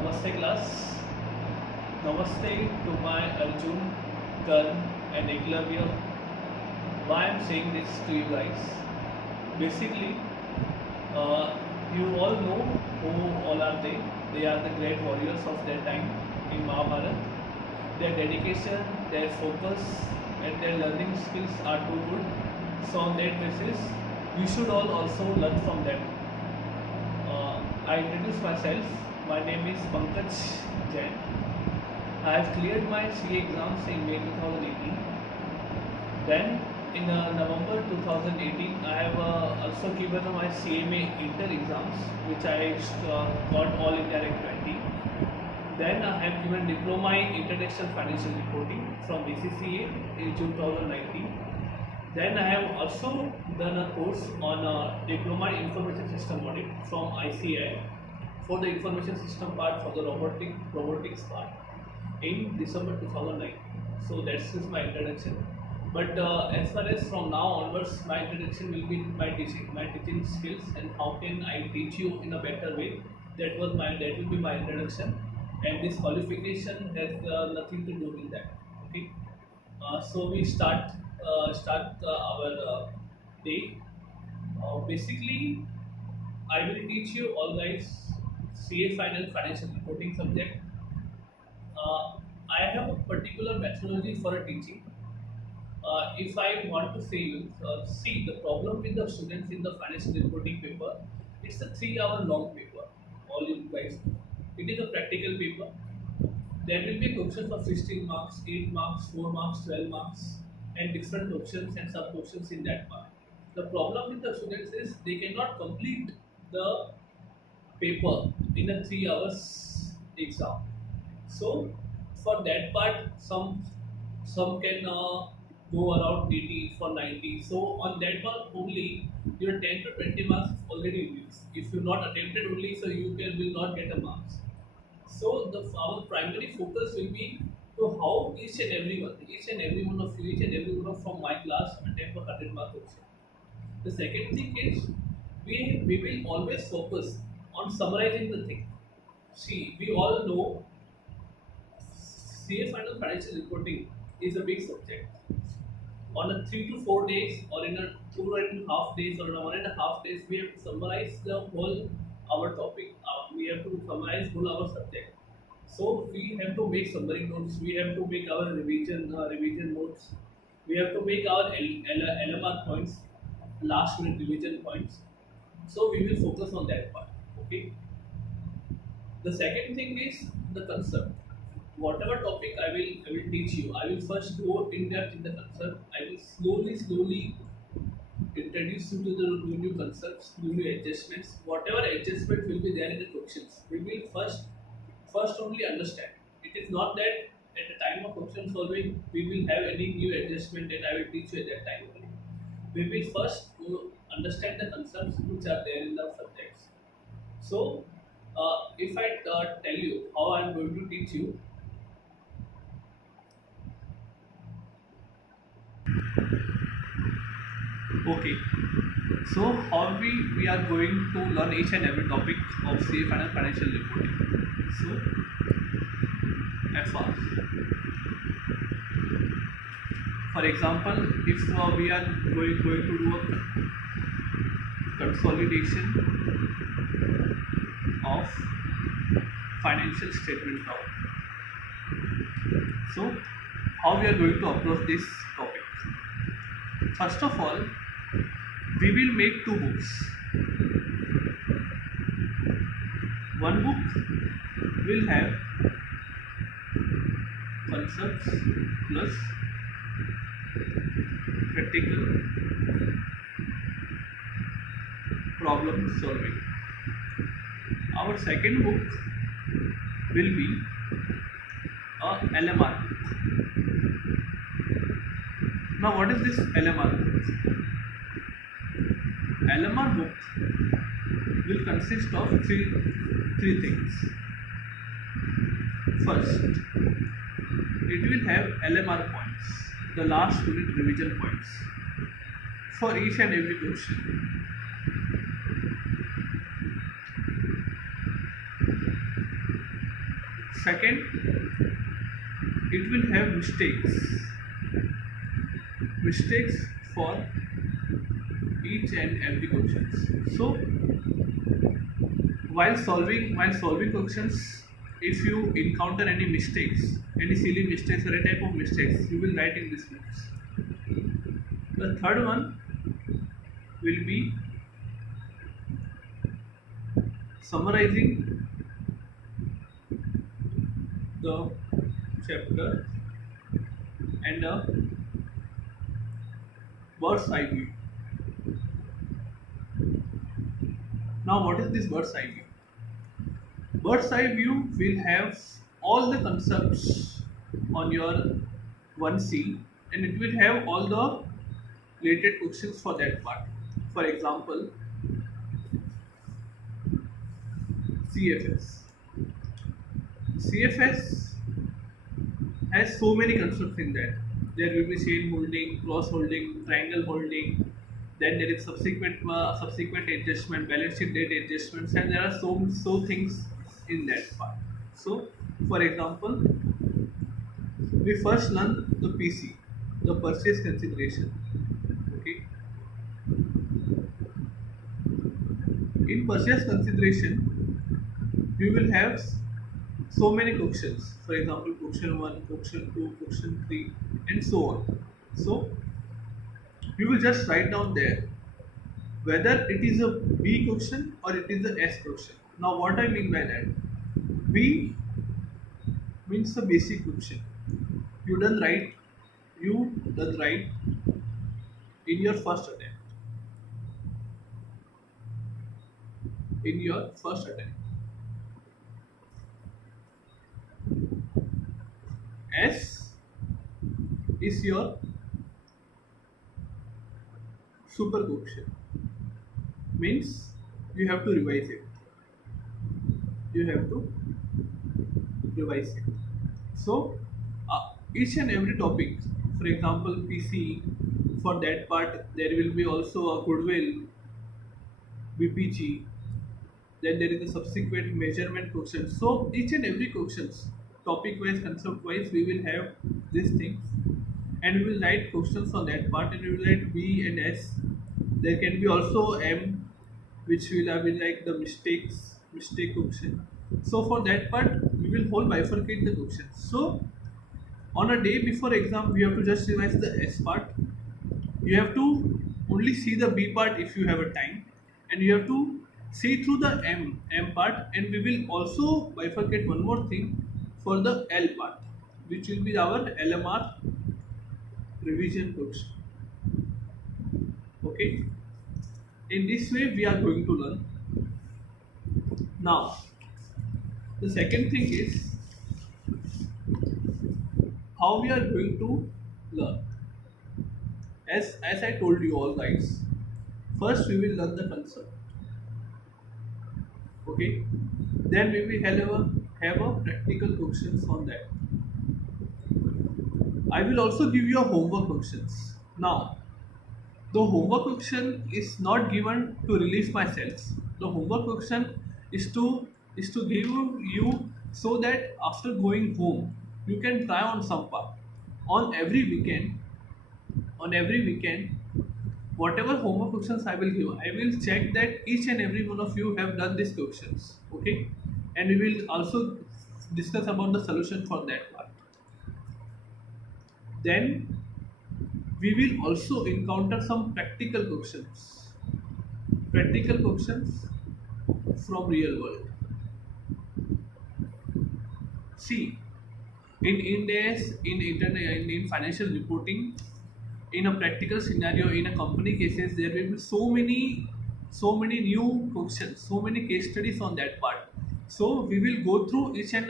Namaste class. Namaste to my Arjun, Karan and Eklavya. Why I'm saying this to you guys? Basically, uh, you all know who all are they. They are the great warriors of their time in Mahabharata. Their dedication, their focus and their learning skills are too good. So on that basis, you should all also learn from them. I introduce myself. My name is Pankaj Jain. I have cleared my CA exams in May 2018. Then in November 2018, I have also given my CMA Inter exams, which I got all India rank 20. Then I have given Diploma in International Financial Reporting from BCCA in June 2019. Then I have also done a course on Diploma in Information System Audit from ICAI for the information system part for the robotics part in December 2019. So that's just my introduction. But as far as from now onwards, my introduction will be my teaching skills and how can I teach you in a better way. That will be my introduction, and this qualification has nothing to do with that. Okay. So we start our day. Basically, I will teach you all guys CA final financial reporting subject. Uh, I have a particular methodology for a teaching. If I want to say you, see the problem with the students in the financial reporting paper, it's a 3 hour long paper. All you guys know. It is a practical paper. There will be questions of 16 marks, 8 marks, 4 marks, 12 marks, and different questions and sub questions in that part. The problem with the students is they cannot complete the paper in a 3 hours exam. So for that part, some can go around 80 for 90. So on that part only, your 10 to 20 marks is already used. If you not attempted only, so you will not get a marks. So our primary focus will be to how each and every one of you, each and every one of from my class attempt a 100 mark question. The second thing is we will always focus on summarizing the thing. See, we all know CA final financial reporting is a big subject. On a 3 to 4 days, or in a 2.5 days, or in a 1.5 days, we have to summarize the whole our topic. We have to summarize whole our subject. So we have to make summary notes. We have to make our revision notes. We have to make our LMR points, last minute revision points. So we will focus on that part. Okay. The second thing is the concept. Whatever topic I will teach you, I will first go in depth in the concept. I will slowly introduce you to the new concepts, new adjustments. Whatever adjustment will be there in the questions, we will first only understand. It is not that at the time of question solving we will have any new adjustment and I will teach you at that time only. We will first understand the concepts which are there in the subjects. So, if I tell you how I am going to teach you, okay. So, how we are going to learn each and every topic of safe and financial reporting. So, at first, for example, if we are going to do a consolidation of financial statement now. So, how we are going to approach this topic? First of all, we will make two books. One book will have concepts plus practical problem solving. Our second book will be a LMR book. Now, what is this LMR book? LMR book will consist of three things. First, it will have LMR points, the last unit revision points, for each and every question. Second, it will have mistakes for each and every questions. So while solving questions, if you encounter any mistakes, any silly mistakes or any type of mistakes, you will write in this notes. The third one will be summarizing the chapter and a bird's eye view. Now, what is this bird's eye view? Bird's eye view will have all the concepts on your 1C, and it will have all the related questions for that part. For example, CFS. CFS has so many concepts in that. There will be chain holding, cross holding, triangle holding. Then there is subsequent adjustment, balance sheet date adjustments, and there are so things in that part. So, for example, we first learn the PC, the purchase consideration. Okay, in purchase consideration, we will have so many questions. For example, question one, question two, question three, and so on. So we will just write down there whether it is a B question or it is a S question. Now, what I mean by that, B means the basic question. You done right, you done right in your first attempt. In your first attempt. S is your super question. Means you have to revise it. You have to revise it. So each and every topic, for example, PC, for that part there will be also a goodwill, BPG, then there is a subsequent measurement question. So each and every questions, topic wise, concept wise, we will have these things, and we will write questions on that part, and we will write B and S. There can be also M, which will have been like the mistake question. So for that part, we will whole bifurcate the questions. So on a day before exam, we have to just revise the S part. You have to only see the B part if you have a time, and you have to see through the M part, and we will also bifurcate one more thing for the L part, which will be our LMR revision question. Okay, in this way we are going to learn. Now, the second thing is how we are going to learn. As I told you all guys, first we will learn the concept. Okay, then we will have a practical questions on that. I will also give you a homework questions. Now, the homework question is not given to relieve myself. The homework question is to give you so that after going home you can try on some part. On every weekend, whatever homework questions I will give, I will check that each and every one of you have done these questions. Okay, and we will also discuss about the solution for that part. Then we will also encounter some practical questions from real world. See, in days in internet in financial reporting, in a practical scenario, in a company cases, there will be so many new questions, so many case studies on that part. So we will go through each and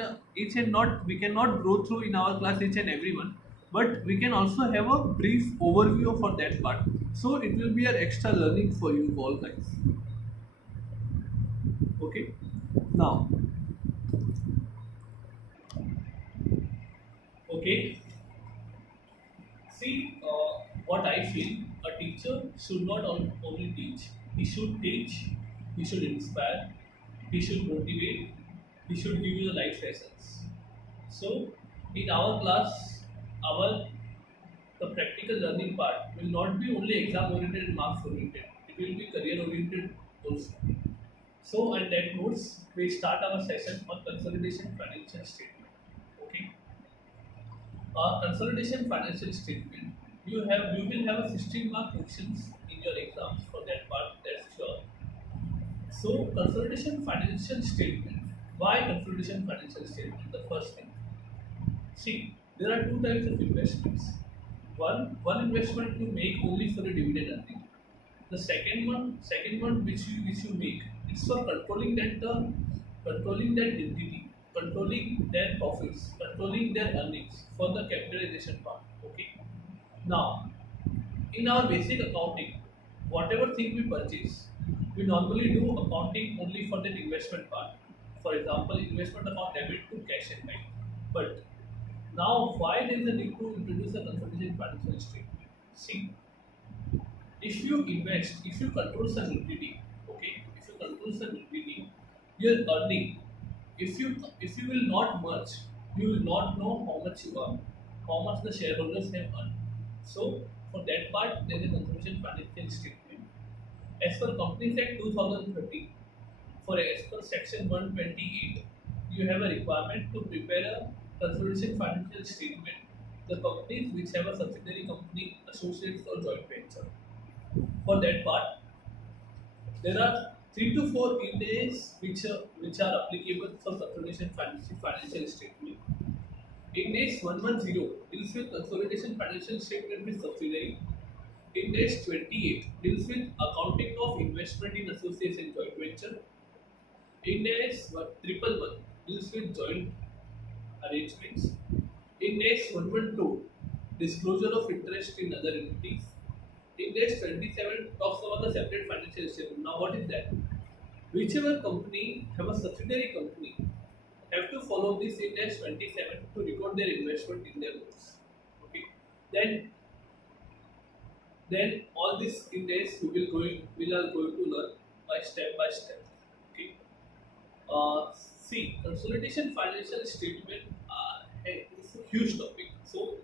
not, we cannot go through in our class each and every one, but we can also have a brief overview for that part. So it will be an extra learning for you all guys. Okay, now, okay, see, what I feel, a teacher should not only teach. He should inspire, he should motivate, he should give you the life lessons. So, in our class, our the practical learning part will not be only exam oriented and marks oriented. It will be career oriented also. So, on that notes, we start our session on consolidation financial statement. Okay. Consolidation financial statement. You will have a 16 mark questions in your exams for that part. That's sure. So, consolidation financial statement. Why consolidation financial statement? The first thing. See, there are two types of investments. One investment you make only for the dividend earning. The second one which you make, it's for controlling that entity, controlling their profits, controlling their earnings for the capitalization part. Okay. Now, in our basic accounting, whatever thing we purchase, we normally do accounting only for that investment part. For example, investment account debit to cash and bank. But now, why there is a need to introduce a consolidation financial statement? See, if you invest, if you control some entity, okay, if you control some entity, your earning, if you will not merge, you will not know how much you earn, how much the shareholders have earned. So for that part, there is a consolidation financial statement. As per Companies Act 2013, for as per Section 128, you have a requirement to prepare a consolidation financial statement. The companies which have a subsidiary company, associates, or joint venture. For that part, there are 3 to 4 Ind AS which are applicable for consolidation financial statement. Ind AS 110 deals with consolidation financial statement with subsidiary. Ind AS 28 deals with accounting of investment in associates and joint venture. Ind AS 111 deals with joint arrangements. Ind AS 112 disclosure of interest in other entities. Index 27 talks about the separate financial statement. Now, what is that? Whichever company have a subsidiary company have to follow this Index 27 to record their investment in their books. Okay. Then, then all this index we are going to learn by step. Okay. See, consolidation financial statement is a huge topic. So,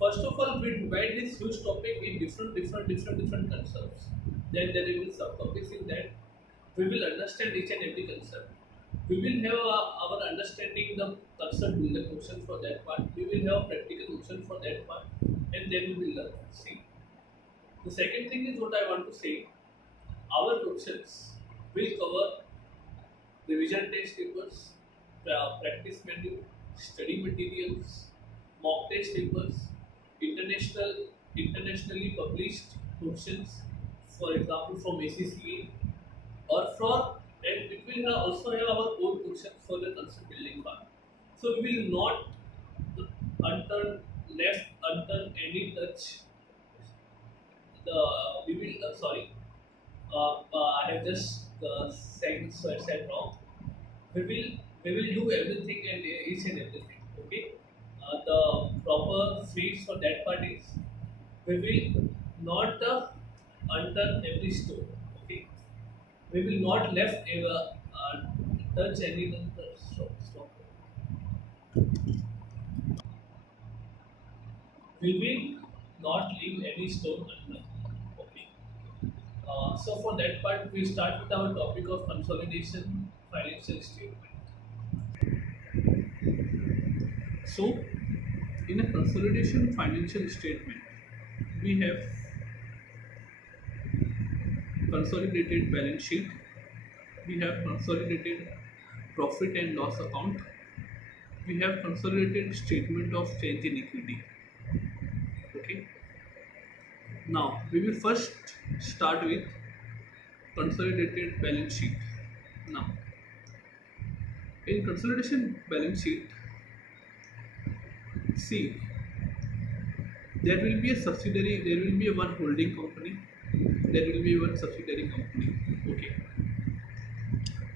first of all, we divide this huge topic in different concepts. Then there will be subtopics in that. We will understand each and every concept. We will have our understanding the concept in the question for that part. We will have practical question for that part, and then we will learn. See, the second thing is what I want to say. Our questions will cover revision test papers, practice manual, study materials, mock test papers, internationally published questions, for example from ACCA, or from and it will also have our own questions for the concept building part. So we will not unturned left unturned any touch the we will sorry I have just said wrong. We will do everything and each and everything. Okay. The proper phrase for that part is we will not unturn every stone. Okay. We will not left ever touch any other stone. We will not leave any stone unturned. Okay. So for that part, we start with our topic of consolidation financial statement. So, in a consolidation financial statement, we have consolidated balance sheet, we have consolidated profit and loss account, we have consolidated statement of change in equity. Okay. Now, we will first start with consolidated balance sheet. Now, in consolidation balance sheet, see, there will be a subsidiary, there will be a one holding company, there will be one subsidiary company. Okay.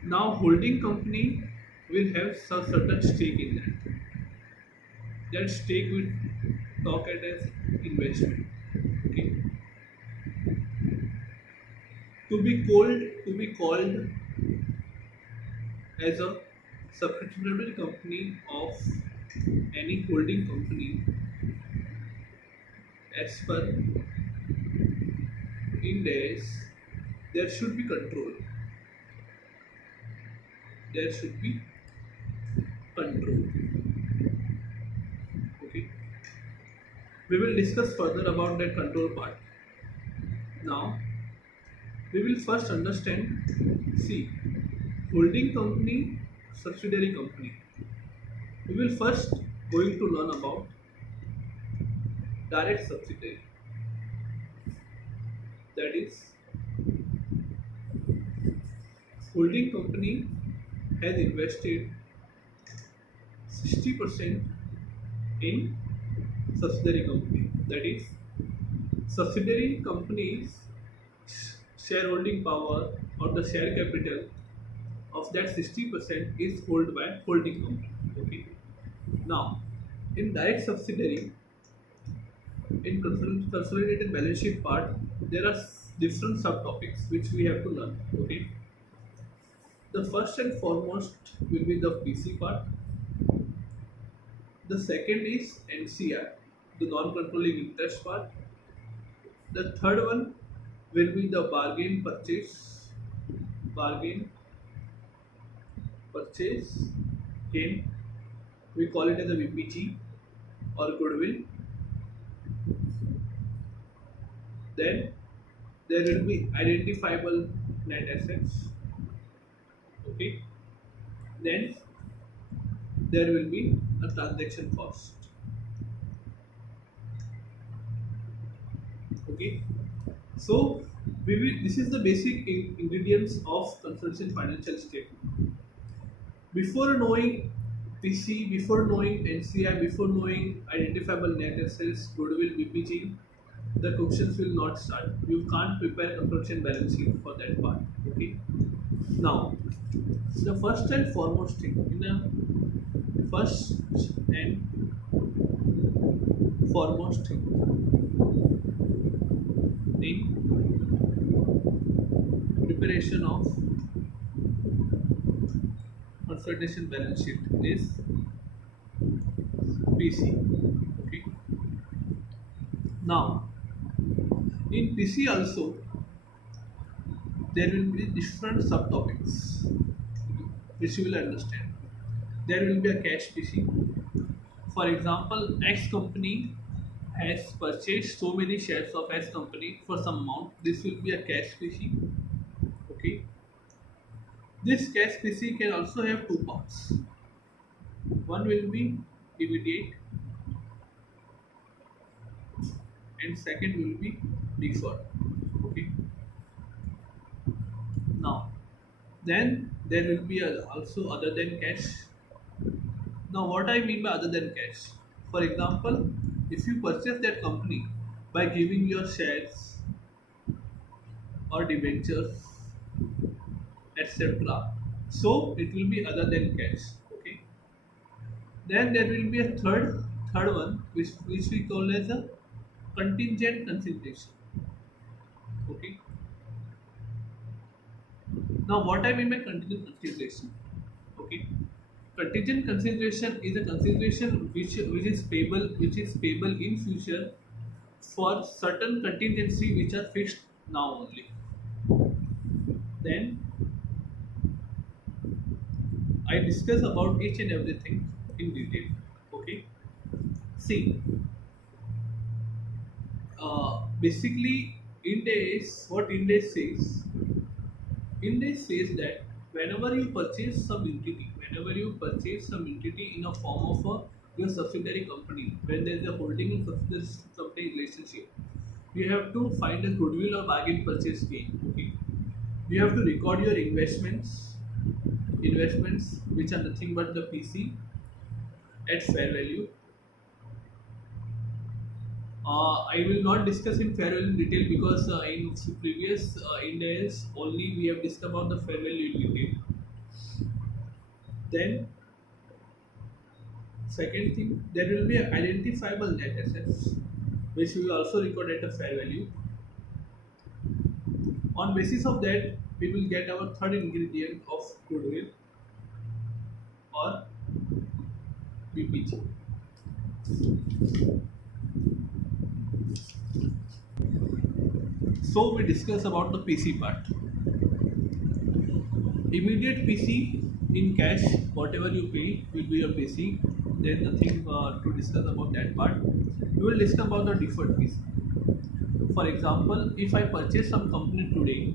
Now, holding company will have some certain stake in that. That stake will talk it as investment. Okay. To be called as a subsidiary company of any holding company, as per Ind AS, there should be control. There should be control. Okay. We will discuss further about that control part. Now, we will first understand. See, holding company, subsidiary company. We will first going to learn about direct subsidiary. That is, holding company has invested 60% in subsidiary company. That is, subsidiary companies shareholding power or the share capital of that 60% is held by holding company. Okay. Now, in direct subsidiary, in consolidated balance sheet part, there are different subtopics which we have to learn. Okay. The first and foremost will be the PC part. The second is NCI, the non-controlling interest part. The third one will be the bargain purchase gain. We call it as a BPG or goodwill. Then there will be identifiable net assets. Okay. Then there will be a transaction cost. Okay. So this is the basic ingredients of consolidation financial statement. Before knowing PC, before knowing NCI, before knowing identifiable net assets, goodwill, BPG, the questions will not start. You can't prepare consolidation balance sheet for that part. Okay. Now, the first and foremost thing in the first and foremost thing in preparation of consolidation balance sheet is PC. Okay. Now, in PC also there will be different subtopics which you will understand. There will be a cash PC. For example, X company has purchased so many shares of X company for some amount. This will be a cash PC. Okay. This cash PC can also have two parts. One will be immediate and second will be deferred. Okay. Now, then there will be also other than cash. Now, what I mean by other than cash, for example, if you purchase that company by giving your shares or debentures, etc., so it will be other than cash. Okay. Then there will be a third one which we call as a contingent consideration. Okay. Now, what I mean by contingent consideration? Okay. Contingent consideration is a consideration which is payable in future for certain contingency which are fixed now only. Then I discuss about each and everything in detail. Okay. See, basically, Index says that whenever you purchase some entity in a form of your subsidiary company, when there is a holding and subsidiary company relationship, you have to find a goodwill or bargain purchase gain. Okay, you have to record your investments which are nothing but the PC at fair value. I will not discuss in fair value in detail because in previous Indians only we have discussed about the fair value in detail. Then second thing, there will be identifiable net assets which we will also record at a fair value. On basis of that, we will get our third ingredient of goodwill or PG. So we discuss about the PC part. Immediate PC in cash, whatever you pay will be your PC. There's nothing to discuss about that part. We will discuss about the deferred PC. For example, if I purchase some company today,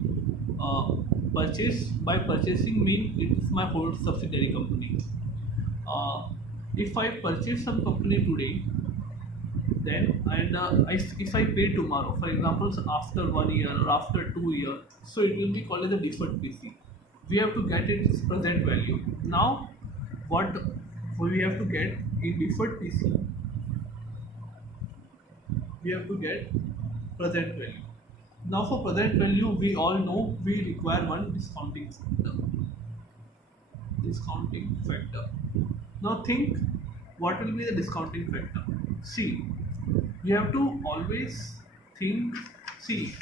purchase by purchasing mean it's my whole subsidiary company. Uh, if I purchase some company today, then if I pay tomorrow, for example, so after 1 year or after 2 years, so it will be called as a deferred PC. We have to get its present value. Now, what we have to get in deferred PC, we have to get present value. Now, for present value, we all know we require one discounting factor. Discounting factor. Now, think what will be the discounting factor. See, you have to always think. See,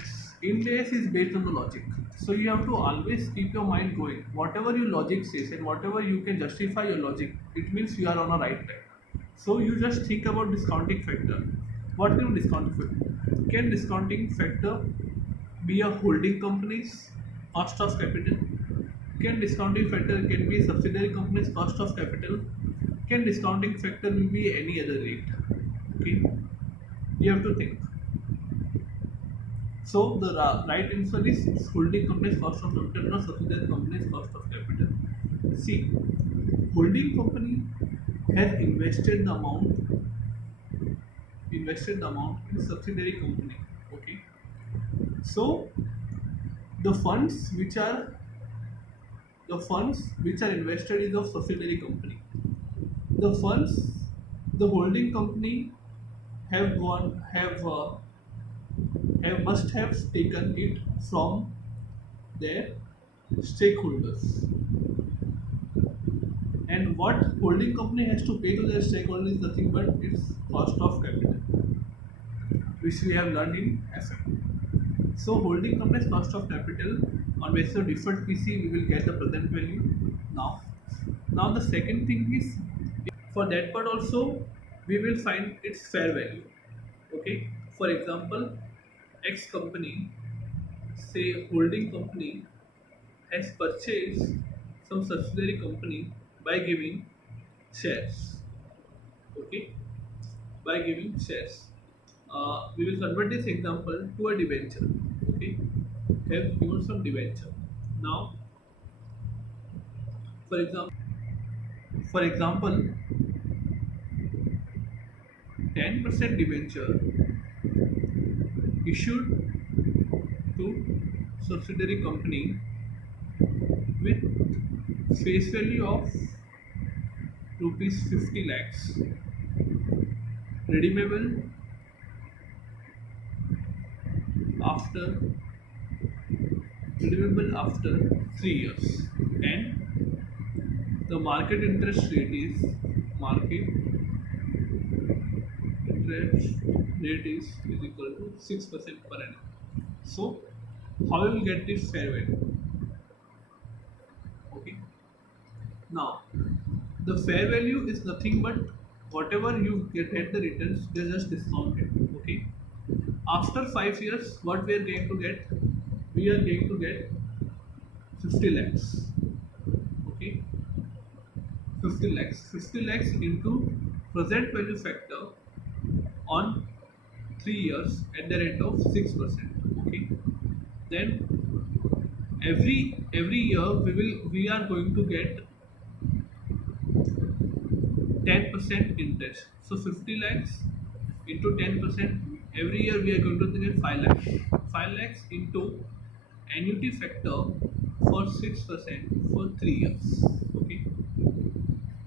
Index is based on the logic, so you have to always keep your mind going. Whatever your logic says and whatever you can justify your logic, it means you are on a right track. So you just think about discounting factor. What kind of discounting factor? Can discounting factor be a holding company's cost of capital? Can discounting factor can be a subsidiary company's cost of capital? Can discounting factor will be any other rate? Okay, you have to think. So the right answer is holding company's cost of capital or subsidiary company's cost of capital. See, holding company has invested the amount in subsidiary company. Okay, so the funds which are invested is of subsidiary company. The funds the holding company have gone have must have taken it from their stakeholders. And what holding company has to pay to their stakeholders is nothing but its cost of capital, which we have learned in FM. So holding company's cost of capital on basis of deferred PC, we will get the present value. Now, now the second thing is for that part also we will find its fair value. Okay. For example, X company, say holding company, has purchased some subsidiary company by giving shares. Okay, by giving shares. We will convert this example to a debenture. Okay, have given some debenture. Now, for example, 10% debenture issued to subsidiary company with face value of rupees 50 lakhs, redeemable after 3 years, and the market interest rate is equal to 6% per annum. So how we will get this fair value? Okay, now the fair value is nothing but whatever you get at the returns, they just discounted. Okay, after 5 years, what we are going to get? We are going to get 50 lakhs. Okay, 50 lakhs into present value factor on 3 years at the rate of 6%. Okay, then every year we are going to get 10% interest. So 50 lakhs into 10%, every year we are going to get 5 lakhs. 5 lakhs into annuity factor for 6% for 3 years. Okay,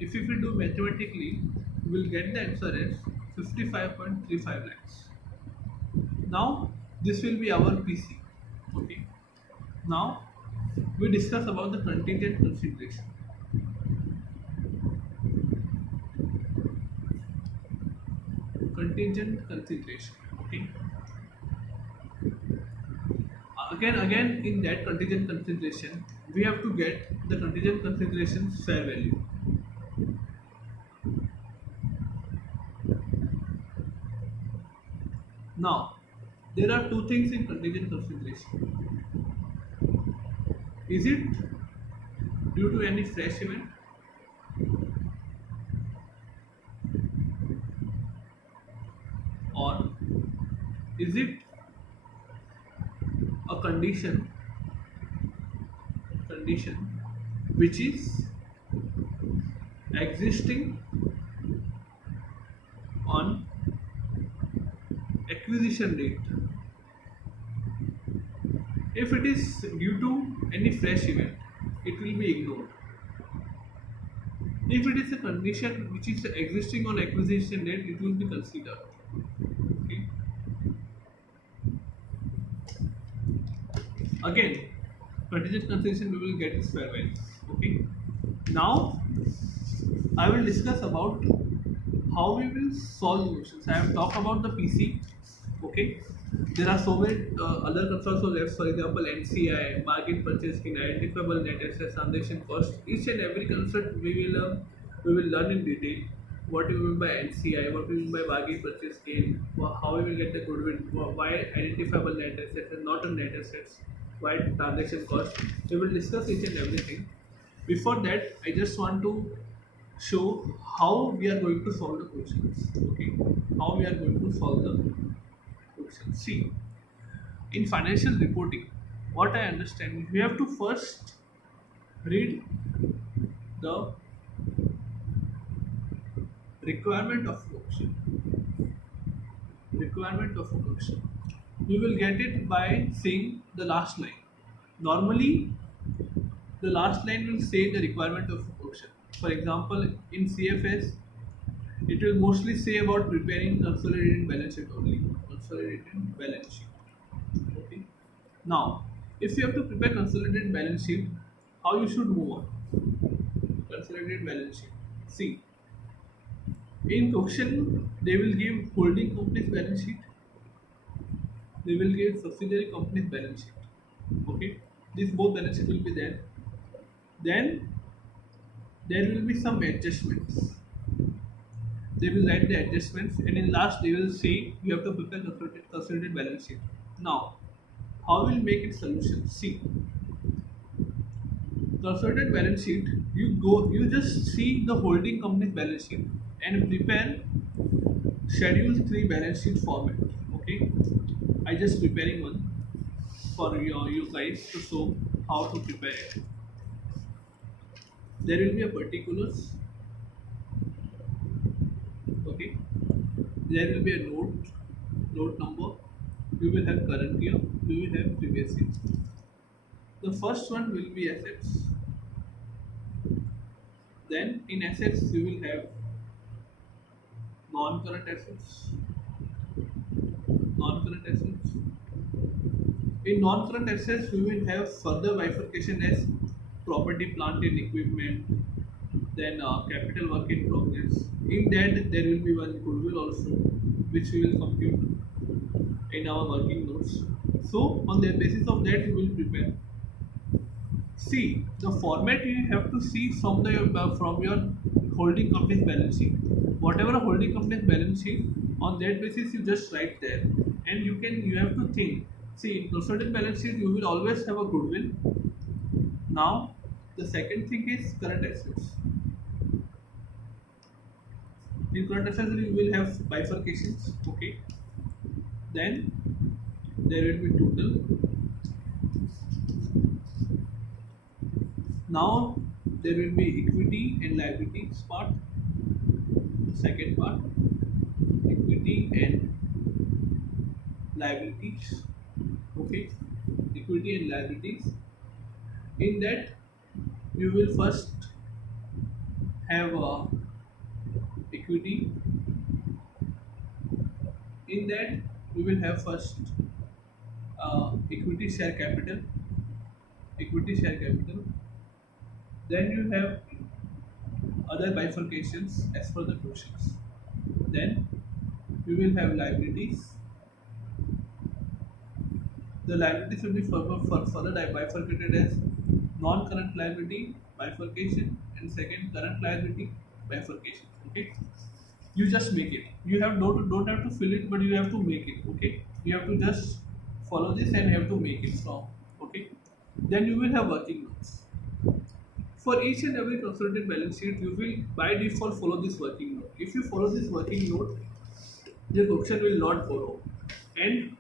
if we do mathematically, we will get the answer as 55.35 lakhs. Now this will be our PC. Okay, now we discuss about the contingent consideration. Contingent consideration. Okay, again in that contingent consideration we have to get the contingent consideration's fair value. Now, there are two things in contingent consideration. Is it due to any fresh event, or is it a condition which is existing on acquisition date? If it is due to any fresh event, it will be ignored. If it is a condition which is existing on acquisition date, it will be considered. Okay. Again, contingent consideration we will get is fair value. Okay. Now I will discuss about how we will solve the questions. I have talked about the PC. Okay. There are so many other concepts also left. For example, NCI, bargain purchase gain, identifiable net assets, transaction cost. Each and every concept we will learn in detail. What we mean by NCI, what we mean by bargain purchase gain, how we will get the goodwill, why identifiable net assets and not a net assets, why transaction cost. We will discuss each and everything. Before that, I just want to show how we are going to solve the questions. Okay, how we are going to solve the questions. See, in financial reporting, what I understand, you have to first read the requirement of function. Requirement of a function. You will get it by seeing the last line. Normally, the last line will say the requirement of a function. For example, in CFS, it will mostly say about preparing consolidated balance sheet only. Consolidated balance sheet. Okay. Now, if you have to prepare consolidated balance sheet, how you should move on? Consolidated balance sheet. See, in question, they will give holding company's balance sheet. They will give subsidiary company's balance sheet. Okay, these both balance sheet will be there. Then there will be some adjustments. They will write the adjustments, and in last they will say you have to prepare consolidated balance sheet. Now, how will make it solution? See, consolidated balance sheet. You just see the holding company's balance sheet and prepare schedule 3 balance sheet format. Okay, I just preparing one for you guys to show how to prepare it. There will be a particulars. Okay, there will be a note number. We will have current year. We will have previous year. The first one will be assets. Then in assets we will have non-current assets. Non-current assets. In non-current assets, we will have further bifurcation as property, plant, and equipment. Then capital work in progress. In that, there will be one goodwill also, which we will compute in our working notes. So, on the basis of that, we will prepare. See, the format you have to see from your holding company's balance sheet. Whatever a holding company's balance sheet, on that basis you just write there, and you have to think. See, in consolidated balance sheet you will always have a goodwill. Now, the second thing is current assets. In current assets you will have bifurcations. Okay. Then there will be total. Now there will be equity and liabilities part. Second part, equity and liabilities. Okay, equity and liabilities. In that, you will first have equity. In that, we will have first equity share capital. Equity share capital. Then you have other bifurcations as per the questions. Then we will have liabilities. The liabilities will be further bifurcated as non-current liability bifurcation and second current liability bifurcation. Okay. you just make it. You have don't have to fill it, but you have to make it. Okay, you have to just follow this and have to make it from. Okay, then you will have working notes. For each and every consolidated balance sheet, you will by default follow this working note. If you follow this working note, the question will not follow, and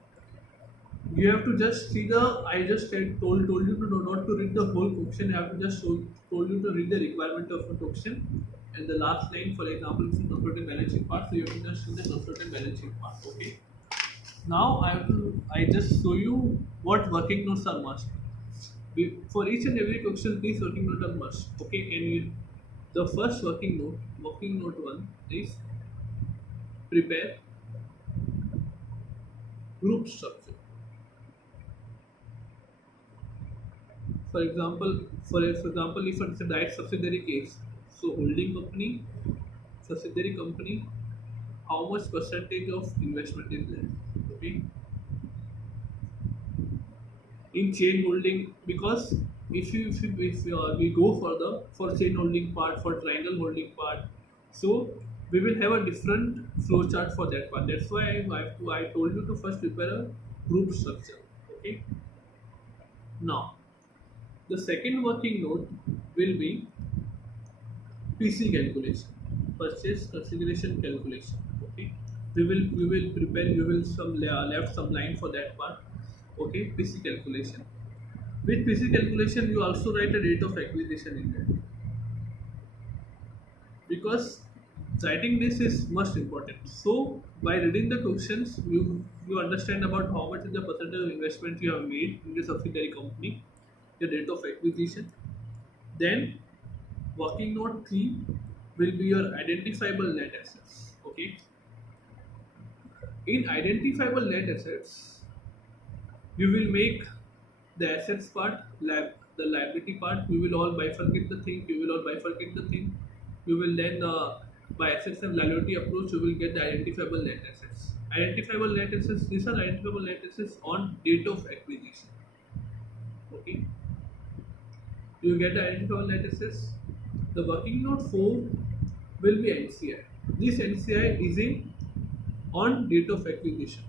you have to just see the. I just told you to not to read the whole question. I have to just told you to read the requirement of the question, and the last line, for example, is the consolidated balance sheet part. So you have to just read the consolidated balance sheet part. Okay. Now I just show you what working notes are must. For each and every question, these working notes are must. Okay, and the first working note one is prepare group structure. For example, if it's a direct subsidiary case, so holding company, subsidiary company, how much percentage of investment is there? Okay, in chain holding, because if we go further for chain holding part, for triangle holding part, so we will have a different flow chart for that part. That's why I told you to first prepare a group structure. Okay, now the second working note will be PC calculation, purchase consideration calculation. Okay, we will prepare. You will left some line for that part. Okay, PC calculation. With PC calculation, you also write a date of acquisition in there, because writing this is most important. So by reading the questions, you understand about how much is the percentage of investment you have made in the subsidiary company, the date of acquisition. Then working note 3 will be your identifiable net assets. Okay, in identifiable net assets, you will make the assets part, the liability part. We will all bifurcate the thing. You will all bifurcate the thing. You will then by assets and liability approach, you will get the identifiable net assets. Identifiable net assets. These are identifiable net assets on date of acquisition. Okay, you get the identifiable net assets. The working note 4 will be NCI. This NCI is in on date of acquisition.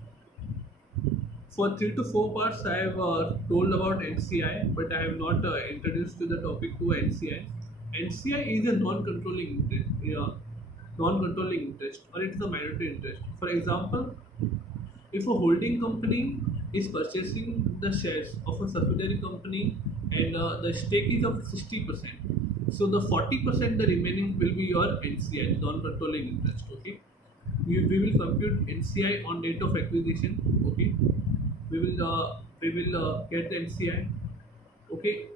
For 3 to 4 parts, I have told about NCI, but I have not introduced to the topic to NCI. NCI is a non-controlling interest, non-controlling interest, or it is a minority interest. For example, if a holding company is purchasing the shares of a subsidiary company and the stake is of 60%, so the 40%, the remaining will be your NCI, non-controlling interest. Okay, we will compute NCI on date of acquisition. Okay, we will get the NCI. Okay,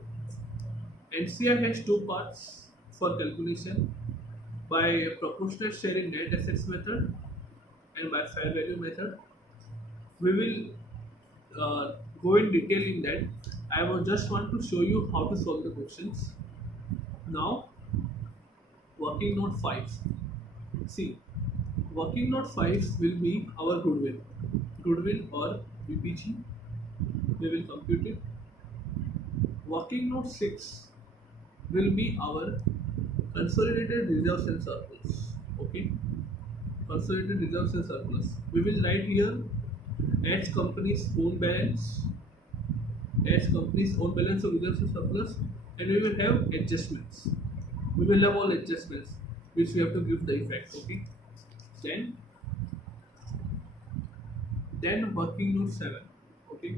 NCI has two parts for calculation: by proportionate share in net assets method and by fair value method. We will go in detail in that. I will just want to show you how to solve the questions. Now, working note 5. See, working note 5 will be our goodwill or BPG. We will compute it. Working note 6 will be our consolidated reserves and surplus. Okay, consolidated reserves and surplus. We will write here as company's own balance, as company's own balance of reserves and surplus, and we will have adjustments. We will have all adjustments which we have to give the effect. Okay, then working note 7. Okay,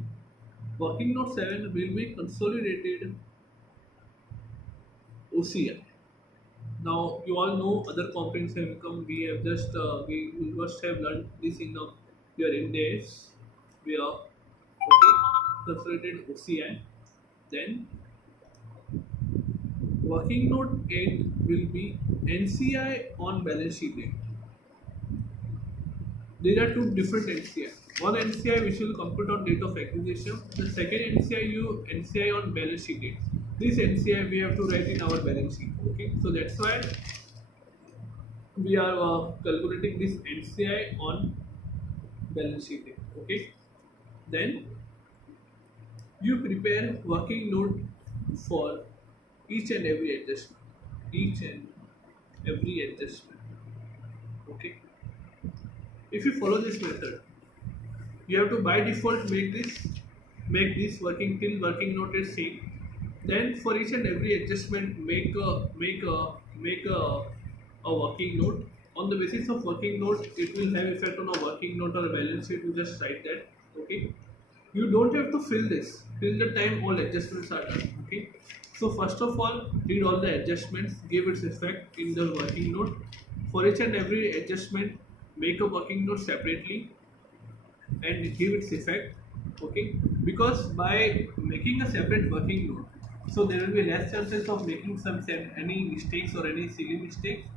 working note 7 will be consolidated OCI. Now you all know other comprehensive income. We have just we must have learned this in your index. We are okay. Consolidated OCI. Then working note 8 will be NCI on balance sheet date. There are two different NCI. One NCI which will compute on date of acquisition. The second NCI on balance sheet date. This NCI we have to write in our balance sheet. Okay, so that's why we are calculating this NCI on balance sheet date. Okay, then you prepare working note for each and every adjustment. Each and every adjustment. Okay. If you follow this method, you have to by default make this working till working note is same. Then for each and every adjustment, make a working note. On the basis of working note, it will have effect on a working note or a balance sheet. You just write that. Okay. You don't have to fill this till the time all adjustments are done. Okay. So first of all, read all the adjustments, give its effect in the working note. For each and every adjustment, make a working note separately and give its effect. Okay, because by making a separate working note, so there will be less chances of making any mistakes or any silly mistakes,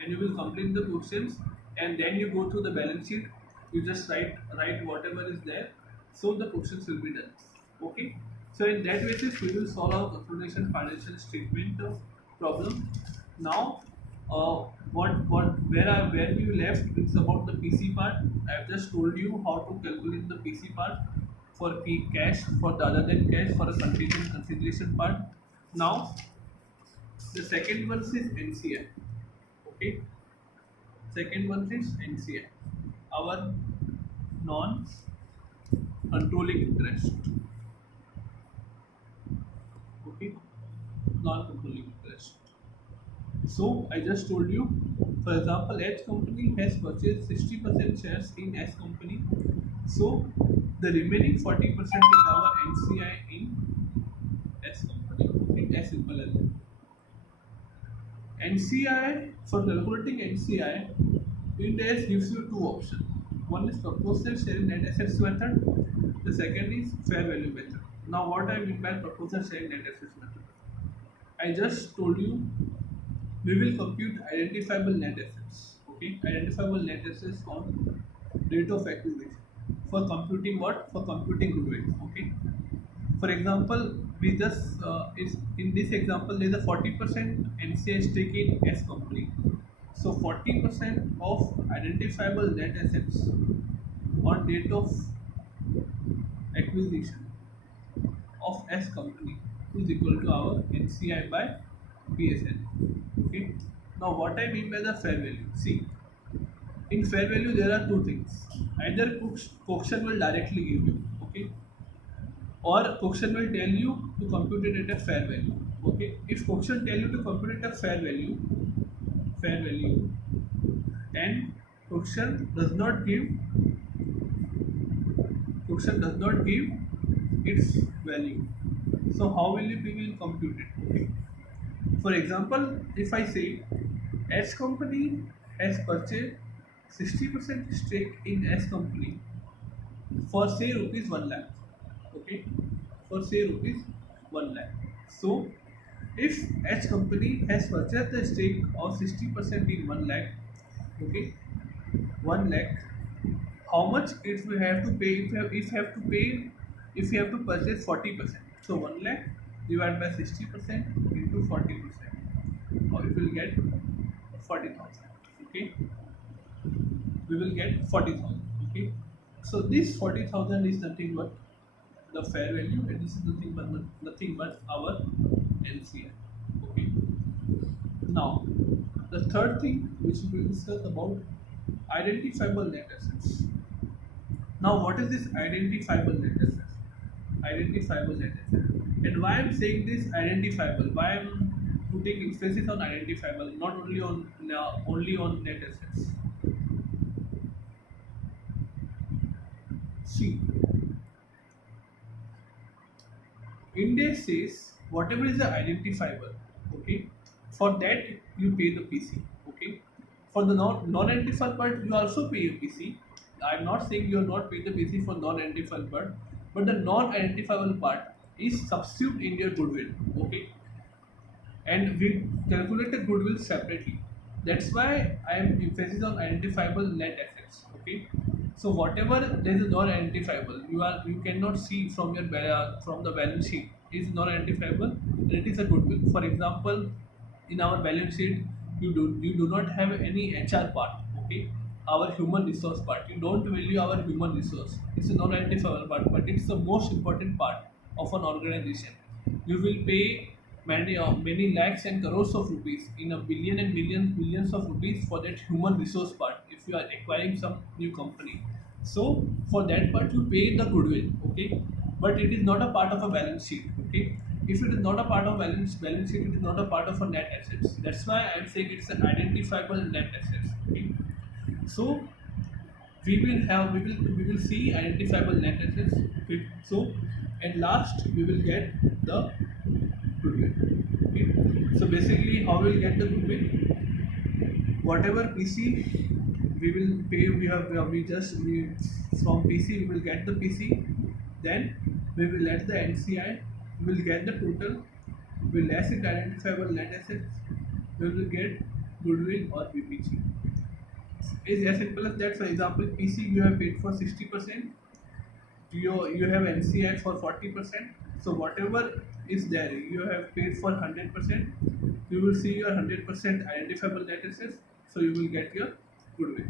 and you will complete the questions, and then you go through the balance sheet. You just write whatever is there, so the questions will be done. Okay, so in that basis we will solve our consolidation financial statement problem. Now, where we left, it's about the PC part. I've just told you how to calculate the PC part for cash, for the other than cash, for a contingent consideration part. Now the second one is NCI. Okay, second one is NCI, our non controlling interest. Okay, non controlling interest. So I just told you, for example, H company has purchased 60% shares in S company. So the remaining 40% is our NCI in S company. Okay, as simple as that. NCI, for calculating NCI, Ind AS gives you two options. One is proportional share in net assets method. The second is fair value method. Now, what I mean by proportional share in net assets method? I just told you we will compute identifiable net assets. Okay, identifiable net assets on date of acquisition. For computing what? For computing goodwill. Okay. For example, we just is in this example there is a 40% NCI stake in S company. So 40% of identifiable net assets on date of acquisition of S company is equal to our NCI by PSN. Okay. Now what I mean by the fair value? See, in fair value there are two things. Either Coxon will directly give you, okay, or Coxon will tell you to compute it at a fair value. Okay. If Coxon tell you to compute it at a fair value, then Coxon does not give its value. So how will we will compute it? Okay. For example, if I say S company has purchased 60% stake in S company for say rupees 1 lakh. Okay, for say rupees 1 lakh. So if H company has purchased the stake of 60% in 1 lakh, okay, 1 lakh, how much if we have to pay, if you have to purchase 40%, so 1 lakh divided by 60% into 40%, or it will get 40,000. Okay, we will get 40,000. Okay, so this 40,000 is nothing but the fair value, and this is nothing but our NCI. Okay, now the third thing which we will discuss about identifiable net assets. Now, what is this identifiable net assets? Identifiable net assets. And why I'm saying this identifiable? Why I'm putting emphasis on identifiable, not only on net assets? See, India says whatever is the identifiable, okay, for that you pay the PC, okay. For the non-identifiable part, you also pay a PC. I'm not saying you're not paying the PC for non-identifiable part, but the non-identifiable part is subsumed in your goodwill, okay, and we calculate the goodwill separately. That's why I am emphasis on identifiable net assets. Okay, so whatever there is non-identifiable, you cannot see from your from the balance sheet is non-identifiable, and it is a goodwill. For example, in our balance sheet, you do not have any HR part. Okay, our human resource part. You don't value our human resource. It's a non-identifiable part, but it's the most important part of an organization. You will pay many lakhs and crores of rupees in a billion and millions of rupees for that human resource part. If if you are acquiring some new company. So for that part you pay the goodwill, okay, but it is not a part of a balance sheet, okay. If it is not a part of balance sheet, it is not a part of a net assets. That's why I'm saying it's an identifiable net assets, okay. So we will see identifiable net assets, okay. So and last we will get the goodwill, okay. So basically how we will get the goodwill, whatever PC we will pay, we just we from PC we will get the PC, then we will let the NCI, we will get the total, we will less it identifiable net assets, we will get goodwill or BPG. It's as simple as that. For example, PC you have paid for 60%, you have NCI for 40%. So whatever is there, you have paid for 100%. You will see your 100% identifiable net assets. So you will get your goodwill.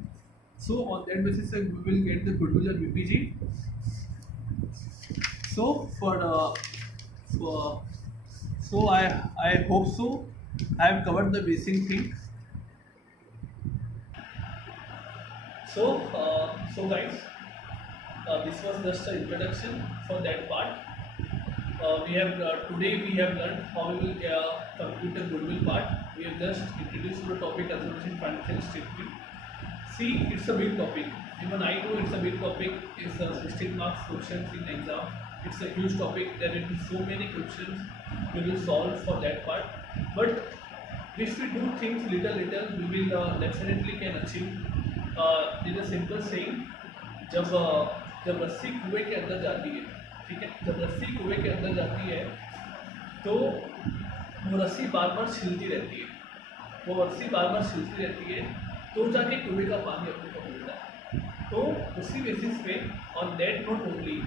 So on that basis, we will get the goodwill or BPG. So for so I hope so. I have covered the basic thing. So guys, this was just an introduction for that part. We have today we have learned how we will compute the goodwill part. We have just introduced the topic association financial statement. See, it's a big topic. Even I know it's a big topic. It's a 16 marks questions in exam. It's a huge topic. There will be so many questions we will solve for that part. But if we do things little, we will definitely can achieve. In a simple saying, जब जब रस्सी कुएं के अंदर जाती है, ठीक है, जब रस्सी कुएं के अंदर जाती है तो वो रस्सी बार बार छिलती रहती है, वो रस्सी बार बार छिलती रहती है, तो जाके कुएं का पानी अपने को मिलता है। तो उसी बेसिस पे on that note only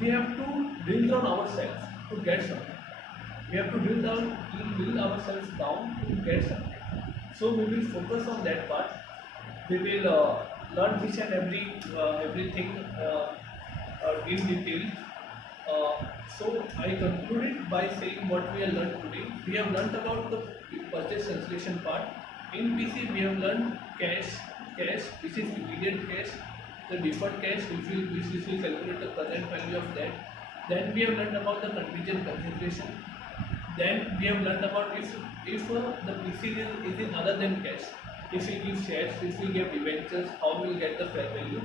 we have to drill down ourselves to get something. We have to drill ourselves down to get something. So we will focus on that part. We will learn each and everything in detail. So I concluded by saying what we have learned today. We have learned about the purchase cancellation part. In PC we have learned cash, which is immediate cash, the deferred cash which will calculate the present value of that. Then we have learned about the contingent consideration. Then we have learned about if the PC is in other than cash. If we give shares, if we give debentures, how we will get the fair value.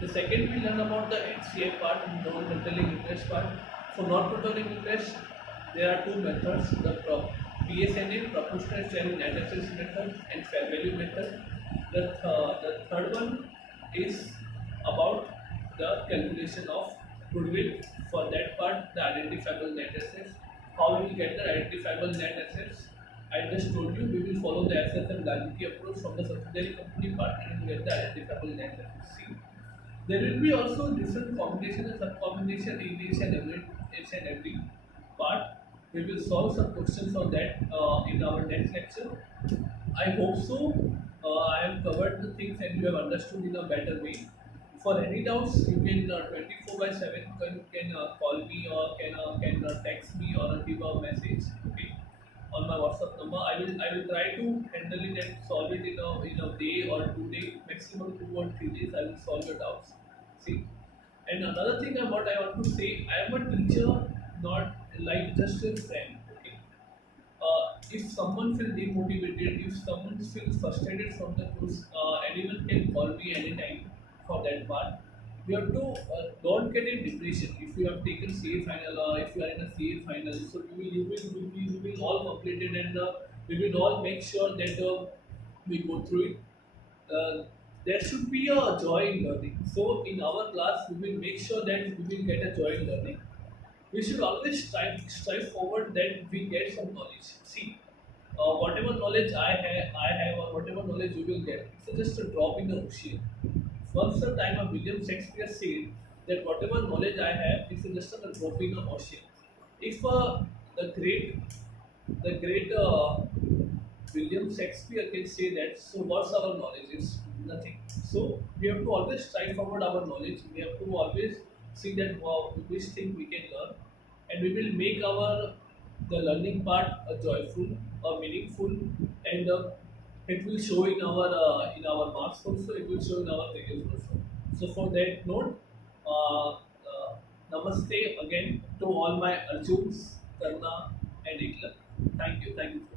The second we learn about the NCI part, non-controlling interest part. For non-controlling interest, there are two methods: the PSNA, proportional share in net assets method, and fair value method. The third one is about the calculation of goodwill. For that part, the identifiable net assets. How we will get the identifiable net assets? I just told you we will follow the assets and liability approach from the subsidiary company part and get the identifiable net assets. See, there will be also different combination and sub-combination in each and every part. We will solve some questions on that in our next lecture. I hope so. I have covered the things and you have understood in a better way. For any doubts, you can 24/7 can call me or can text me or give a message. Okay, on my WhatsApp number. I will try to handle it and solve it in a day or 2 day, maximum 2 or 3 days. I will solve your doubts. See, and another thing what I want to say, I am a teacher, not like just a friend. Okay, if someone feels demotivated, if someone feels frustrated from the course, anyone can call me anytime for that part. You have to don't get in depression if you have taken CA final or if you are in a CA final. So you will all complete it and we will all make sure that we go through it. There should be a joy in learning. So in our class, we will make sure that we will get a joy in learning. We should always strive forward that we get some knowledge. See, whatever knowledge I have, or whatever knowledge you will get, it's just a drop in the ocean. Once a time, a William Shakespeare said that whatever knowledge I have, it's just a drop in the ocean. If the great, the great William Shakespeare can say that, so what's our knowledge? It's nothing. So we have to always strive forward our knowledge. We have to always see that wow, which thing we can learn, and we will make our the learning part a joyful, a meaningful, and It will show in our marks also. It will show in our videos also. So for that note, namaste again to all my Arjuns, Karna, and Ikla. Thank you. Thank you.